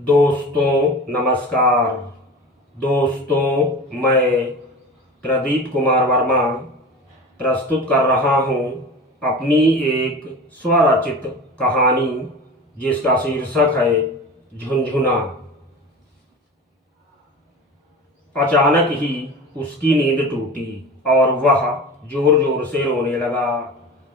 दोस्तों नमस्कार। दोस्तों मैं प्रदीप कुमार वर्मा प्रस्तुत कर रहा हूँ अपनी एक स्वरचित कहानी जिसका शीर्षक है झुनझुना। अचानक ही उसकी नींद टूटी और वह जोर जोर से रोने लगा।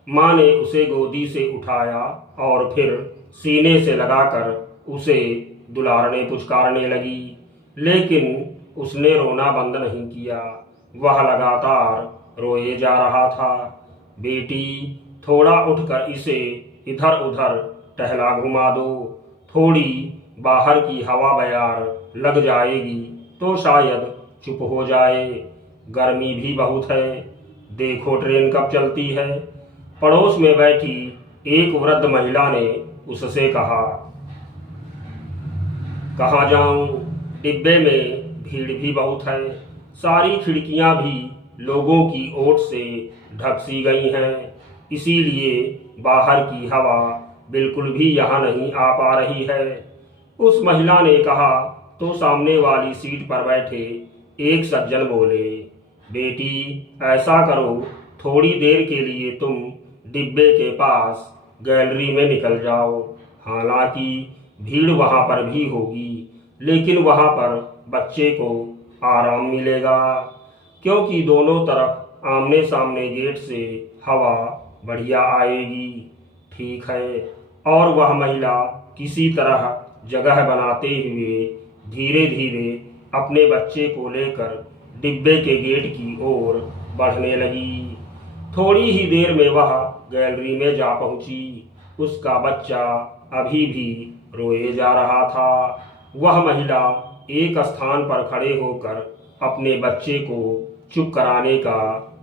माँ ने उसे गोदी से उठाया और फिर सीने से लगाकर उसे दुलारने पुचकारने लगी, लेकिन उसने रोना बंद नहीं किया। वह लगातार रोए जा रहा था। बेटी, थोड़ा उठकर इसे इधर उधर टहला घुमा दो, थोड़ी बाहर की हवा बयार लग जाएगी तो शायद चुप हो जाए। गर्मी भी बहुत है, देखो ट्रेन कब चलती है। पड़ोस में बैठी एक वृद्ध महिला ने उससे कहा। कहाँ जाऊं, डिब्बे में भीड़ भी बहुत है, सारी खिड़कियां भी लोगों की ओट से ढक सी गई हैं, इसीलिए बाहर की हवा बिल्कुल भी यहाँ नहीं आ पा रही है। उस महिला ने कहा तो सामने वाली सीट पर बैठे एक सज्जन बोले, बेटी ऐसा करो, थोड़ी देर के लिए तुम डिब्बे के पास गैलरी में निकल जाओ। हालांकि भीड़ वहां पर भी होगी, लेकिन वहां पर बच्चे को आराम मिलेगा, क्योंकि दोनों तरफ आमने सामने गेट से हवा बढ़िया आएगी। ठीक है। और वह महिला किसी तरह जगह बनाते हुए धीरे धीरे अपने बच्चे को लेकर डिब्बे के गेट की ओर बढ़ने लगी। थोड़ी ही देर में वह गैलरी में जा पहुंची। उसका बच्चा अभी भी रोए जा रहा था। वह महिला एक स्थान पर खड़े होकर अपने बच्चे को चुप कराने का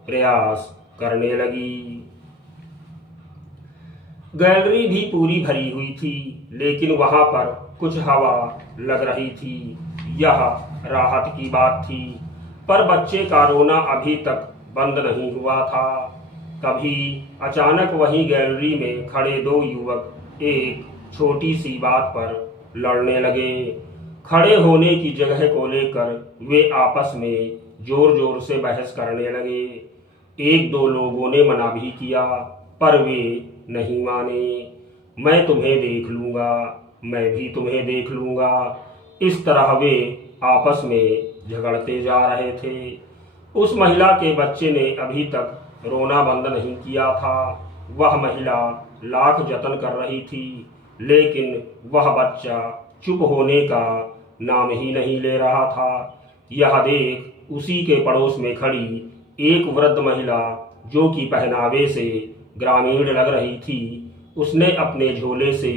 प्रयास करने लगी। गैलरी भी पूरी भरी हुई थी, लेकिन वहां पर कुछ हवा लग रही थी। यह राहत की बात थी, पर बच्चे का रोना अभी तक बंद नहीं हुआ था। तभी अचानक वहीं गैलरी में खड़े दो युवक एक छोटी सी बात पर लड़ने लगे। खड़े होने की जगह को लेकर वे आपस में जोर जोर से बहस करने लगे। एक दो लोगों ने मना भी किया, पर वे नहीं माने। मैं तुम्हें देख लूंगा, मैं भी तुम्हें देख लूंगा, इस तरह वे आपस में झगड़ते जा रहे थे। उस महिला के बच्चे ने अभी तक रोना बंद नहीं किया था। वह महिला लाख जतन कर रही थी, लेकिन वह बच्चा चुप होने का नाम ही नहीं ले रहा था। यह देख उसी के पड़ोस में खड़ी एक वृद्ध महिला, जो कि पहनावे से ग्रामीण लग रही थी, उसने अपने झोले से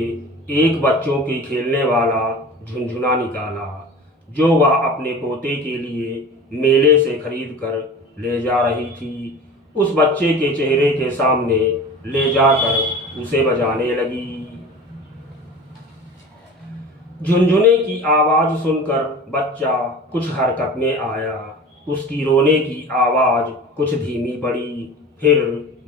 एक बच्चों के खेलने वाला झुनझुना निकाला, जो वह अपने पोते के लिए मेले से खरीद कर ले जा रही थी। उस बच्चे के चेहरे के सामने ले जाकर उसे बजाने लगी। झुनझुने की आवाज सुनकर बच्चा कुछ हरकत में आया। उसकी रोने की आवाज कुछ धीमी पड़ी, फिर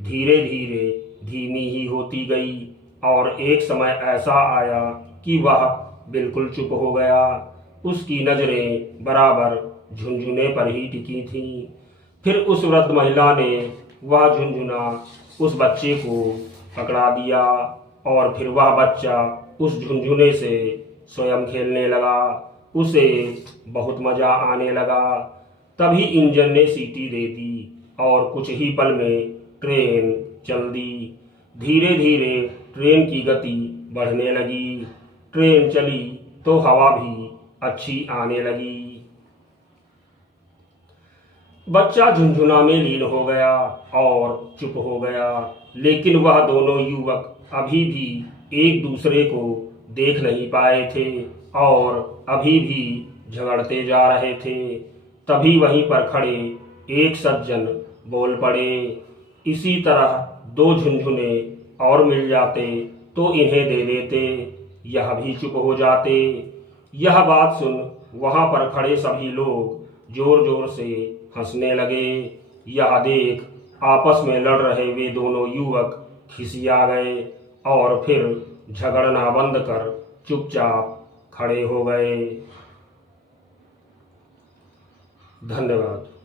धीरे धीरे धीमी ही होती गई, और एक समय ऐसा आया कि वह बिल्कुल चुप हो गया। उसकी नजरें बराबर झुनझुने पर ही टिकी थीं। फिर उस वृद्ध महिला ने वह झुनझुना उस बच्चे को पकड़ा दिया, और फिर वह बच्चा उस झुनझुने से स्वयं खेलने लगा। उसे बहुत मजा आने लगा। तभी इंजन ने सीटी दे दी और कुछ ही पल में ट्रेन चल दी। धीरे धीरे ट्रेन की गति बढ़ने लगी। ट्रेन चली तो हवा भी अच्छी आने लगी। बच्चा झुनझुना में लीन हो गया और चुप हो गया, लेकिन वह दोनों युवक अभी भी एक दूसरे को देख नहीं पाए थे और अभी भी झगड़ते जा रहे थे। तभी वहीं पर खड़े एक सज्जन बोल पड़े, इसी तरह दो झुनझुने और मिल जाते तो इन्हें दे देते, यह भी चुप हो जाते। यह बात सुन वहां पर खड़े सभी लोग जोर जोर से हंसने लगे। यह देख आपस में लड़ रहे वे दोनों युवक खिसिया गए और फिर झगड़ना बंद कर चुपचाप खड़े हो गए। धन्यवाद।